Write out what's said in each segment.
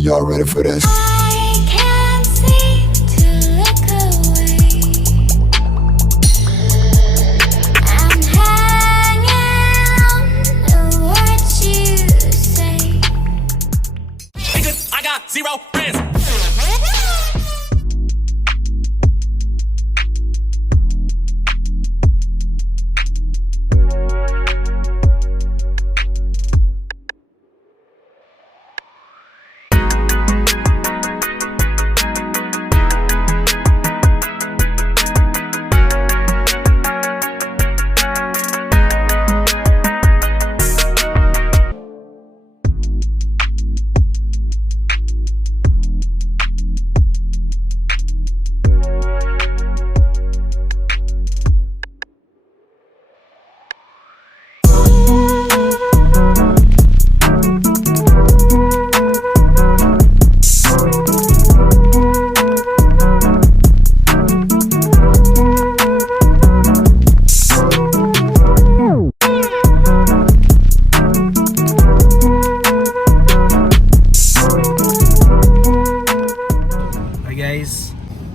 Are y'all ready for this? I can't seem to look away. I'm hanging on to what you say. I got zero friends.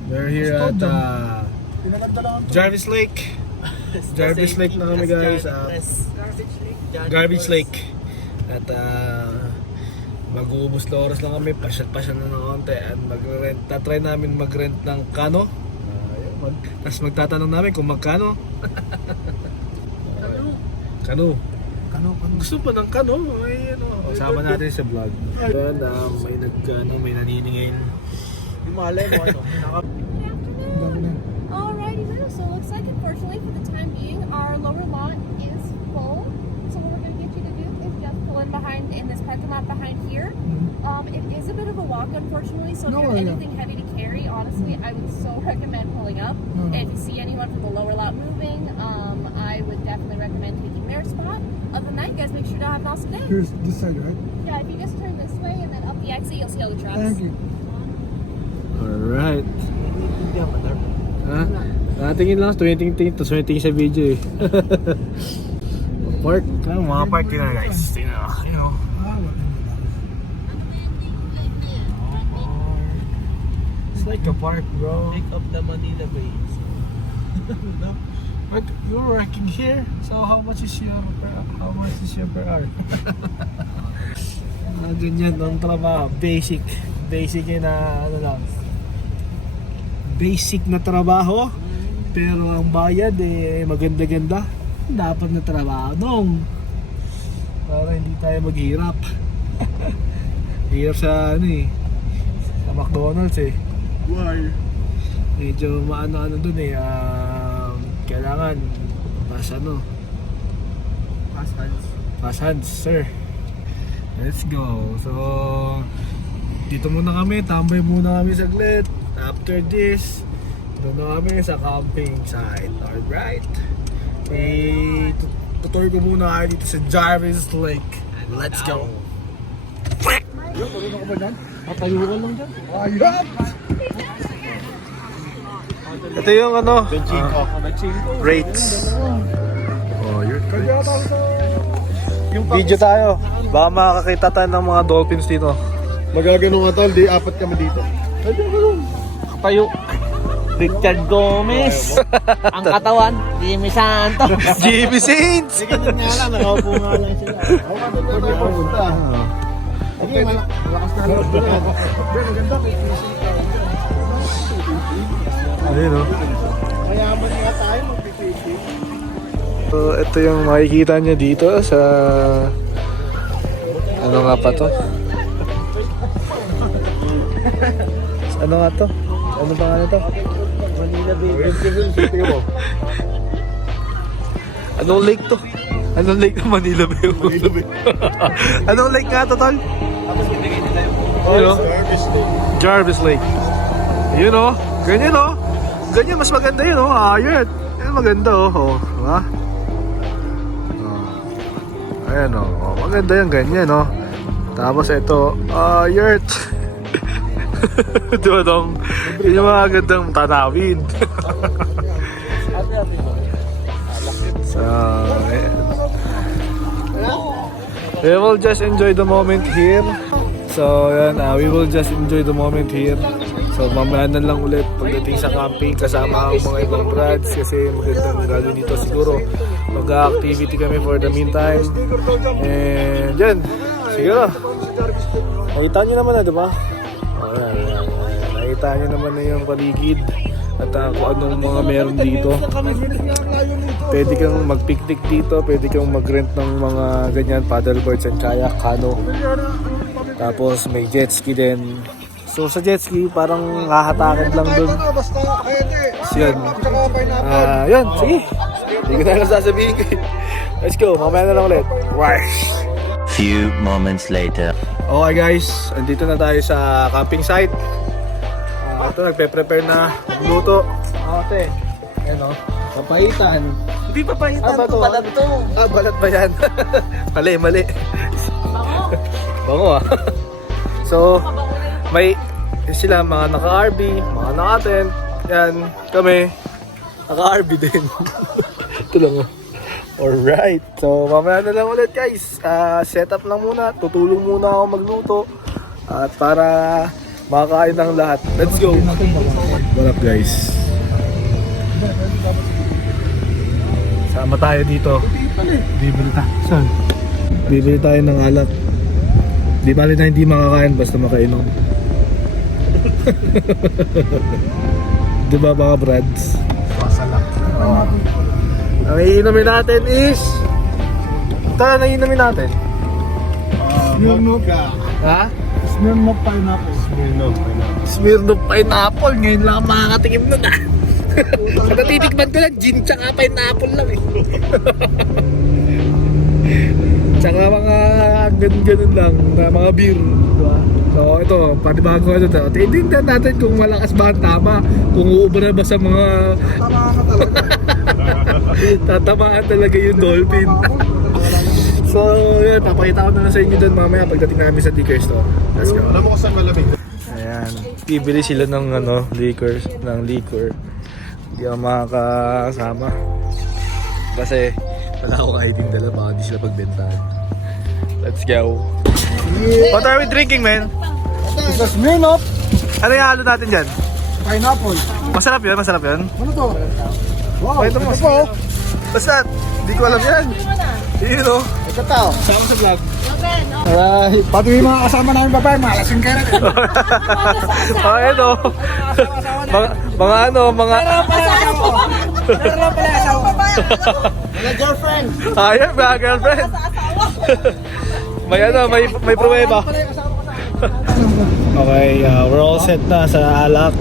We're here at Jarvis Lake. Jarvis Lake na kami guys. Garbage Lake. At mag-uubos na oras lang kami. Pasyal-pasyal na ng konti. At try namin mag-rent ng kano. Tapos magtatanong namin kung magkano. Kano. Gusto pa ng kano? Ay, sama natin sa vlog. May naniningin. Alrighty, so it looks like unfortunately for the time being our lower lot is full. So what we're going to get you to do is just pull in behind in this parking lot behind here. It is a bit of a walk unfortunately, so if you have anything heavy to carry, honestly I would so recommend pulling up. If you see anyone from the lower lot moving, I would definitely recommend taking their spot. Other than that, you guys make sure to have an awesome day. Here's this side, right? Yeah, if you just turn this way and then up the exit, you'll see all the trucks. Thank you. Alright. Tingin lang, tingin tapos may tingin sa video eh. Park. Mga park yun na guys. You know. It's like a park, bro. Pick up the Manila Bay. But you're working here, so how much is your per hour? Ganyan ang trabaho. Basic yun na ano lang. Basic na trabaho, pero ang bayad eh maganda-ganda. Dapat na trabaho nung para hindi tayo maghirap. Hirap sa sa McDonald's eh. Why? Medyo maano dun eh. Kailangan fast hands, sir. Let's go. So dito muna kami, tambay muna kami saglit. After this, doon na kami sa camping site. Alright. Tutuloy ko muna kayo dito sa Jarvis Lake. Let's go. Patayo ka lang dyan. Ayun! Ito yung rates. Oh, you're video tayo. Baka makakita tayo ng mga dolphins dito. Magagano ka tol, di apat kami dito. Tayo. Richard Gomez. Ang katawan, Jimmy Santos. Jimmy Saints! Sige nga lang, nakaupo nga lang sila. Ako ka doon na pupunta. Okay, malakas na lang doon. Maganda kay Ayun o. Mayaman nga tayo, mag-fishing. So, ito yung makikita nyo dito sa ano nga pa to? Ano nga to? Ano ba nga to? Manila Bay. Tingnan mo. Anong lake to? Anong lake ng Manila Bay? Anong lake nga to, tol? Yun o? Jarvis Lake. Yun o? Ganyan o? Ganyan, mas maganda yun o? Ayun. Yan maganda o. Diba? Ayan o. Maganda yan, ganyan o. Tapos ito, yurt. Diba dong? Yun yung mga gandang tanawin. So, we will just enjoy the moment here. So yan, we will just enjoy the moment here. So mamaya na lang ulit pagdating sa camping kasama ang mga ibang brads kasi magandang gagawin dito siguro. Mag-activity kami for the meantime. And yan, siguro. Nakita nyo naman na, diba? Ayan. Nakita nyo naman na yung paligid at kung anong mga meron dito. Pwede kang mag-picnic dito, pwede kang mag-rent ng mga ganyan, paddleboards and kayak, kano. Tapos may jet ski din. So sa jet ski, parang hahatakin lang dun. So yun. Yun, sige. Hindi ko na lang sasabihin ko. Let's go, mamaya na lang ulit. Wash! Few moments later. Okay guys, andito na tayo sa camping site. Ito, nagpe-prepare na magluto. Ate, ayan o. Papaitan. Hindi papaitan to. Balat to. Balat ba yan? Mali. Bango ah. So, may sila mga naka-RV, mga naka-tent. Yan, kami, naka-RV din. Ito lang oh. Alright, so mamaya na lang ulit guys. Set up lang muna, tutulong muna ako magluto. At para makakain ng lahat. Let's go! What up guys? Sama tayo dito. Bibili tayo. Saan? Bibili tayo ng alak. Di bali na hindi makakain basta makainom. Diba mga brads? Masalak. Ang iinumin natin is... Ito na iinumin natin. Smirnoff. Ha? Smirnoff pineapple. Smirnoff pineapple. Ngayon lang makakatikim nun ah. Pag natitikman ko lang, gin tsaka pineapple lang eh. Tsaka mga ganun lang na mga beer. So ito, panibago ano ito. Tingnan natin kung malakas ba ang tama. Kung uubra ba sa mga... Tatamaan talaga yung dolphin. So yun, papakita ko na lang sa inyo doon mamaya pagdating namin sa liquor store. Let's go. Alam mo kung saan malamig? Ayan, bibili sila ng liquor. Hindi ako makakasama kasi wala akong ID dala, baka di sila pagbentahan. Let's go. What are we drinking, man? Ito Smirnoff Ano yung halo natin dyan? pineapple. Masarap yun? Ano to? Wow, Ito mo. po. Basta, di ko alam yan. Yun o. Ito tao. Sama sa vlog. Ay, pati yung mga kasama namin babae, malasing kayo rin. Mga ito. Mga ano, mga... Mga girlfriend. Ayun, mga girlfriend. May ano, may pruweba. Okay, we're all set na sa alak.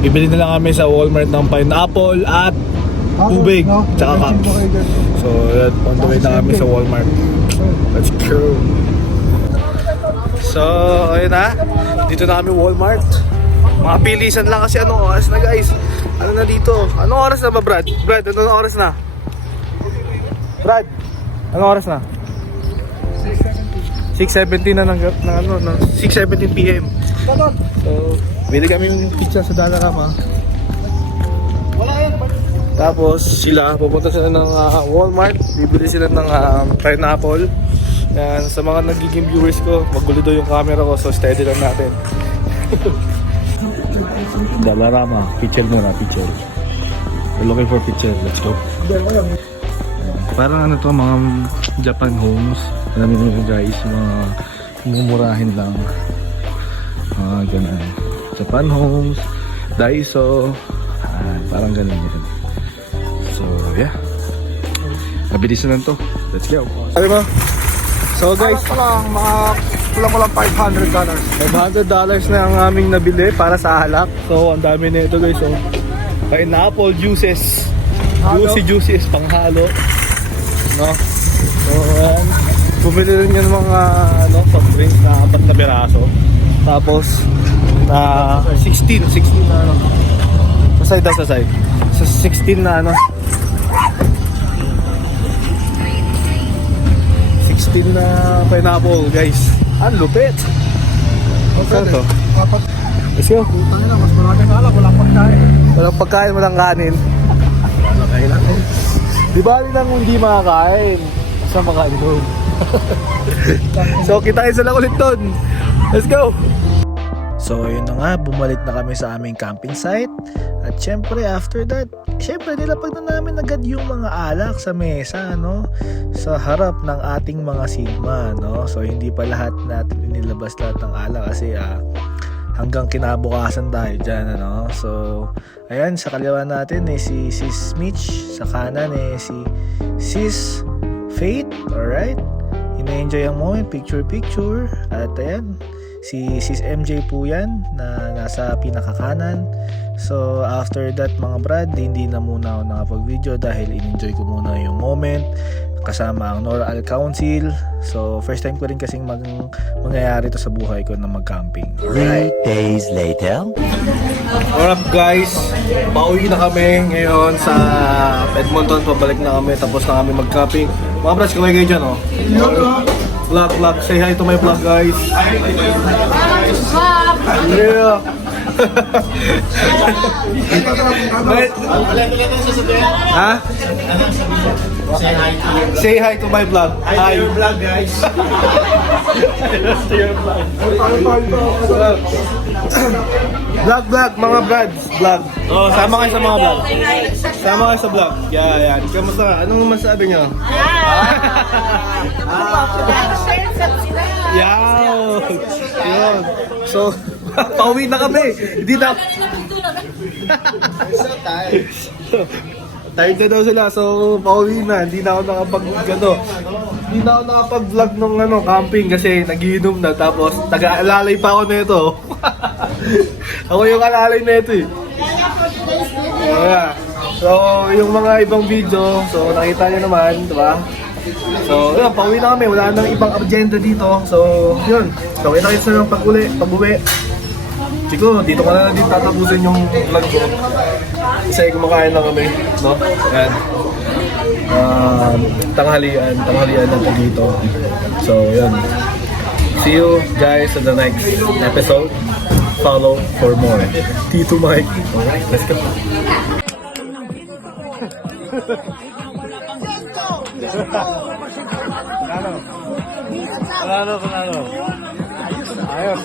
Bibili na lang kami sa Walmart ng pineapple at tubig, tsaka cups. So, on the way na kami sa Walmart. Let's go. So, ayun na. Dito na kami Walmart. Mga pilisan lang kasi anong oras na guys. Ano na dito? Anong oras na ba Brad? Brad, anong oras na? Brad, anong oras na? 6:17 na ng 6:17 PM. So, bili kami yung pizza sa Dalarama. Tapos sila, pupunta sila ng Walmart. Bibili sila ng pineapple. Yan, sa mga nagiging viewers ko, magulo daw yung camera ko, so steady lang natin. Dalarama, picture muna, picture. We're looking for picture, let's go. Parang ano to, mga Japan homes. Alam niyo guys, mga mumurahin lang. Ganun. Japan homes, Daiso, parang ganun yan. So yeah, mabilis na lang to. Let's go. Ano ba? So guys, Kulang $500. $500 na ang aming nabili para sa alak. So ang dami na ito guys. So, pineapple juices. Juicy is panghalo. No? So bumili rin yan mga soft drinks na 4 na piraso. Tapos 16 na sa side. So 16 na 16 na pineapple guys. Ang lupit. Saan to? Let's go. Putang ina, mas maraming alak, walang pagkain. Walang pagkain, walang kanin. Di ba rin lang hindi makakain? Basta makainom. So kita isa lang ulit doon. Let's go! So yun na nga, bumalik na kami sa aming camping site. At syempre after that, syempre nilapag na namin agad yung mga alak sa mesa, no? Sa harap ng ating mga sigma, no? So hindi pa lahat natin inilabas lahat ng alak kasi hanggang kinabukasan tayo dyan, ano? So ayan, sa kaliwa natin si Sis Mitch, sa kanan si Sis Faith, alright? Ina-enjoy ang moment, picture. At ayan, si Sis MJ po yan na nasa pinakakanan. So after that mga brad, hindi na muna ako nakapag-video dahil in-enjoy ko muna yung moment kasama ang NORAL Council. So first time ko rin kasing mangyayari to sa buhay ko na mag-camping. 3 days later. What up guys? Pauwi na kami ngayon sa Edmonton. Pabalik na kami. Tapos na kami mag-camping. Mga brats, kamay kayo dyan, oh. Vlog. Say hi to my vlog, guys. Yeah. Ha? Say hi to my vlog. Hi to your vlog, guys. Vlog, mga brads. Vlog. Oh, sama kayo sa mga vlog. Sama kayo sa vlog. Yan. Kamusta? Anong masabi nyo? Yun. So, pauwi na kami. Hindi na. Tired na daw sila. So, pauwi na. Hindi na ako nakapag-vlog ng camping kasi nagiinom na. Tapos, taga-alalay pa ako na ito. Ako yung alalay na ito eh. Yeah. So, yung mga ibang video, so nakita nyo naman, diba? So, yun, pauwi na kami. Wala nang ibang agenda dito. So, yun. So, kita-kits na lang pag-uwi. Siguro, dito ko na din tatapusin yung vlog ko. Kasi kumakain na kami, no? Yan. Tanghalian na to dito. So, yun. See you guys in the next episode. Follow for more. Tito Mike. Alright, let's go. Panalo. Ayos.